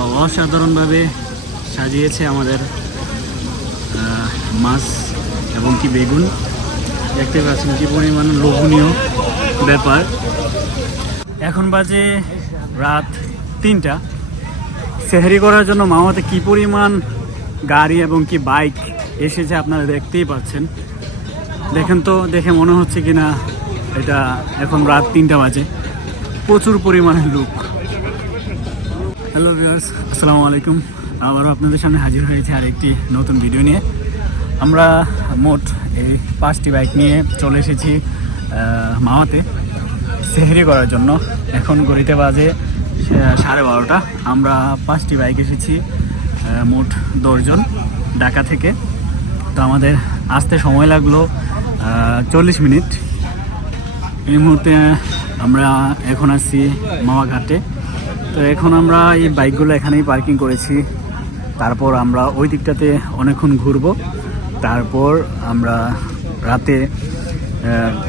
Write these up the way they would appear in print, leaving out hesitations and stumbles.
অসাধারণভাবে সাজিয়েছে আমাদের মাছ এবং কি বেগুন। দেখতে পাচ্ছেন কি পরিমাণ লোভনীয় ব্যাপার। এখন বাজে রাত 3টা। সেহরি করার জন্য মাওয়াতে কি পরিমাণ গাড়ি এবং কি বাইক এসেছে আপনারা দেখতেই পাচ্ছেন। দেখেন তো, দেখে মনে হচ্ছে কিনা এটা এখন রাত 3টা বাজে। প্রচুর পরিমাণে লোক। হ্যালো ভিউয়ার্স, আসসালামু আলাইকুম। আবারও আপনাদের সামনে হাজির হয়েছে আরেকটি নতুন ভিডিও নিয়ে। আমরা মোট এই 5টি বাইক নিয়ে চলে এসেছি মাওয়াতে সেহরি করার জন্য। এখন ঘড়িতে বাজে 12:30। আমরা 5টি বাইক এসেছি, মোট 10 জন ঢাকা থেকে। তো আমাদের আসতে সময় লাগলো 40 মিনিট। এই মুহূর্তে আমরা এখন আসছি মাওয়া ঘাটে। তো এখন আমরা এই বাইকগুলো এখানেই পার্কিং করেছি। তারপর আমরা ওই দিকটাতে অনেকক্ষণ ঘুরবো। তারপর আমরা রাতে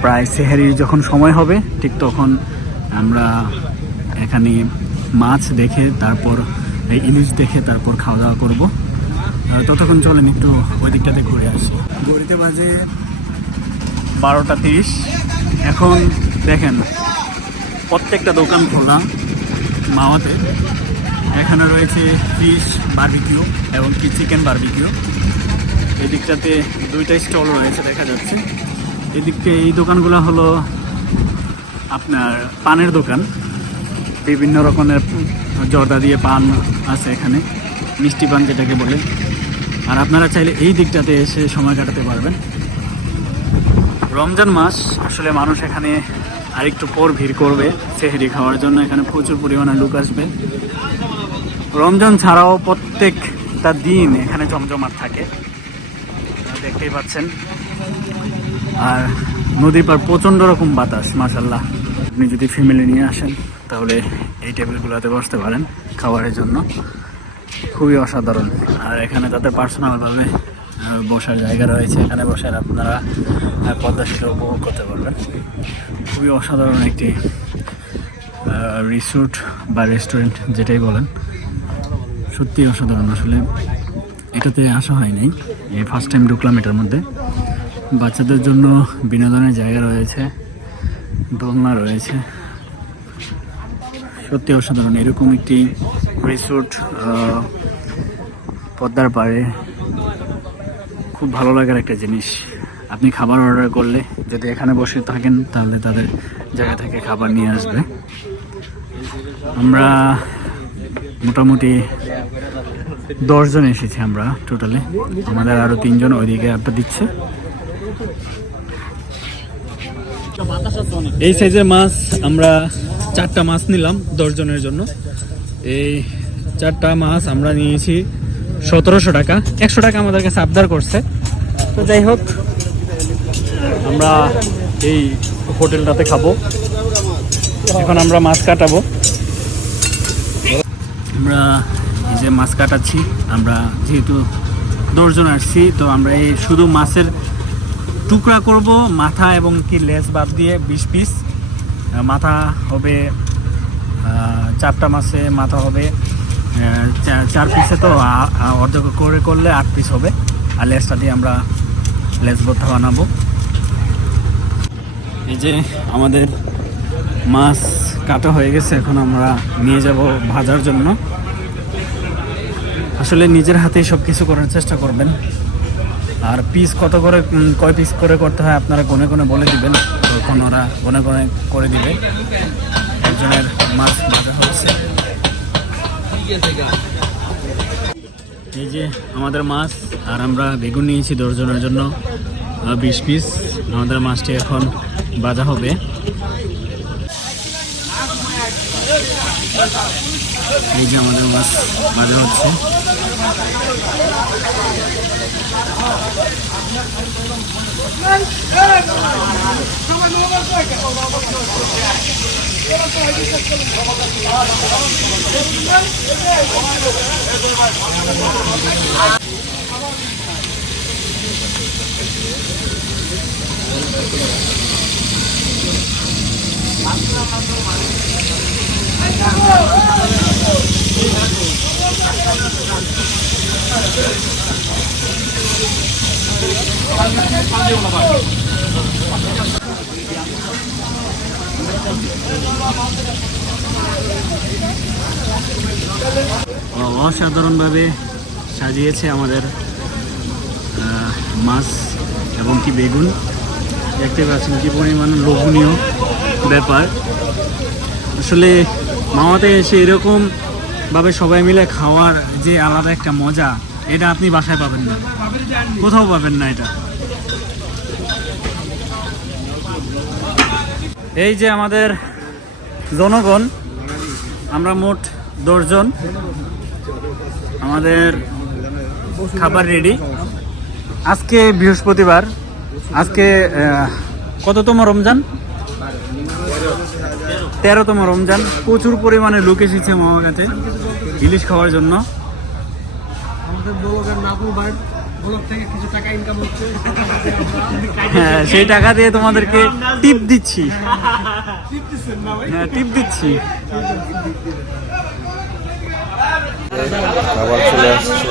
প্রায় সেহরির যখন সময় হবে ঠিক তখন আমরা এখানে মাছ দেখে, তারপর এই ইলিশ দেখে তারপর খাওয়া দাওয়া করবো। ততক্ষণ চলেন একটু ওই দিকটাতে ঘুরে আসি। ঘড়িতে বাজে 12টা 30। এখন দেখেন প্রত্যেকটা দোকান খোলা মাওয়াতে। এখানে রয়েছে ফিশ বারবিকিউ এবং কি চিকেন বারবিকিউ। এই দিকটাতে 2টা স্টল রয়েছে দেখা যাচ্ছে। এদিকে এই দোকানগুলো হলো আপনার পানের দোকান। বিভিন্ন রকমের জর্দা দিয়ে পান আছে এখানে, মিষ্টি পান যেটাকে বলে। আর আপনারা চাইলে এই দিকটাতে এসে সময় কাটাতে পারবেন। রমজান মাস, আসলে মানুষ এখানে আরেকটু পর ভিড় করবে সেহরি খাওয়ার জন্য। এখানে প্রচুর পরিমাণে লোক আসবে। রমজান ছাড়াও প্রত্যেকটা দিন এখানে জমজমাট থাকে, দেখতেই পাচ্ছেন। আর নদীর পার প্রচণ্ড রকম বাতাস, মাশাল্লাহ। আপনি যদি ফ্যামিলি নিয়ে আসেন তাহলে এই টেবিলগুলোতে বসতে পারেন খাবারের জন্য। খুবই অসাধারণ। আর এখানে তাদের পার্সোনালভাবে বসার জায়গা রয়েছে। এখানে বসে আপনারা পদ্মা সেতু উপভোগ করতে পারবেন। খুবই অসাধারণ একটি রিসোর্ট বা রেস্টুরেন্ট যেটাই বলেন, সত্যি অসাধারণ। আসলে এটাতে আসা হয়নি, এই ফার্স্ট টাইম ঢুকলাম এটার মধ্যে। বাচ্চাদের জন্য বিনোদনের জায়গা রয়েছে, দোলনা রয়েছে। সত্যি অসাধারণ এরকম একটি রিসোর্ট পদ্মার পাড়ে। খুব ভালো লাগার একটা জিনিস। আপনি খাবার অর্ডার করলে যদি এখানে বসে থাকেন তাহলে তাদের জায়গা থেকে খাবার নিয়ে আসবে। আমরা মোটামুটি 10 জন এসেছি আমরা টোটালে। আমাদের আরও 3 জন ওইদিকে আড্ডা দিচ্ছে। এই সাইজের মাছ আমরা 4টা মাছ নিলাম 10 জনের জন্য। এই 4টা মাছ আমরা নিয়েছি 1700 টাকা। 100 টাকা আমাদের কাছে আবদার করছে। তো যাই হোক, আমরা এই হোটেলটাতে খাবো। এখন আমরা মাছ কাটাবো। আমরা এই যে মাছ কাটাচ্ছি, আমরা যেহেতু 10 জন আসছি, তো আমরা এই শুধু মাছের টুকরা করব, মাথা এবং কি লেজ বাদ দিয়ে 20 পিস। মাথা হবে 4টা মাছে মাথা হবে 4 পিসে, তো অর্ধেক করে করলে 8 পিস হবে। আর লেজটা দিয়ে আমরা লেজ ভর্তা বানাবো। এই যে আমাদের মাছ কাটা হয়ে গেছে, এখন আমরা নিয়ে যাব ভাজার জন্য। আসলে নিজের হাতেই সব কিছু করার চেষ্টা করবেন। আর পিস কত করে, কয় পিস করে করতে হয় আপনারা গনে গনে বলে দিবেন, তখন ওরা গনে গনে করে দিবে। একজনের মাছ ভাজা হচ্ছে। এই যে আমাদের মাছ, আর আমরা বেগুন নিয়েছি 10 জনের জন্য 20 পিস। আমাদের মাছটি এখন ভাজা হবে। এই যে আমাদের মাছ ভাজা হচ্ছে। অসাধারণভাবে সাজিয়েছে আমাদের মাছ এবং কি বেগুন। দেখতে পাচ্ছেন কি পরিমাণ লোভনীয় ব্যাপার। আসলে মামাতে এসে এরকম ভাবে সবাই মিলে খাওয়ার যে আলাদা একটা মজা, এটা আপনি বাসায় পাবেন না, কোথাও পাবেন না এটা। এই যে আমাদের জনগণ, আমরা মোট 10 জন, আমাদের খাবার রেডি। আজকে বৃহস্পতিবার, আজকে কততম রমজান? 13তম রমজান। প্রচুর পরিমাণে লোক এসেছে মামাগাতে ইলিশ খাওয়ার জন্য। হ্যাঁ, সেই টাকা দিয়ে তোমাদেরকে টিপ দিচ্ছি। হ্যাঁ, টিপ দিচ্ছি। খাবার চলে আসছে।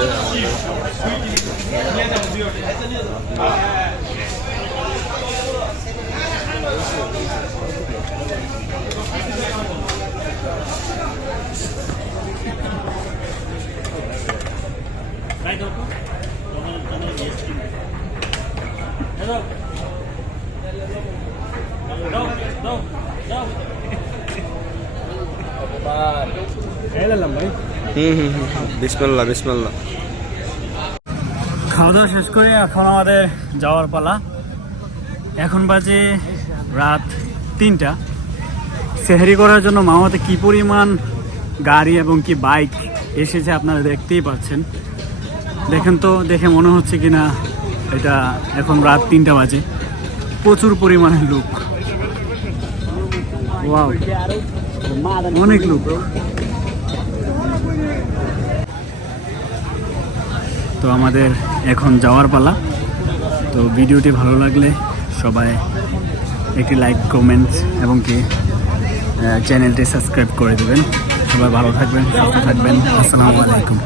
বিসমিল্লাহ বিসমিল্লাহ। খাওয়া দাওয়া শেষ করে এখন আমাদের যাওয়ার পালা। এখন বাজে রাত 3টা। সেহরি করার জন্য মামাতে কি পরিমাণ গাড়ি এবং কি বাইক এসেছে আপনারা দেখতেই পাচ্ছেন। দেখেন তো, দেখে মনে হচ্ছে কিনা এটা এখন রাত 3টা বাজে। প্রচুর পরিমাণে লোক, ওয়াও, অনেক লোক। তো আমাদের এখন যাওয়ার পালা। তো ভিডিওটি ভালো লাগলে সবাই একটি লাইক, কমেন্টস এবং কি চ্যানেলটি সাবস্ক্রাইব করে দেবেন। সবাই ভালো থাকবেন, সুস্থ থাকবেন। আসসালামু আলাইকুম।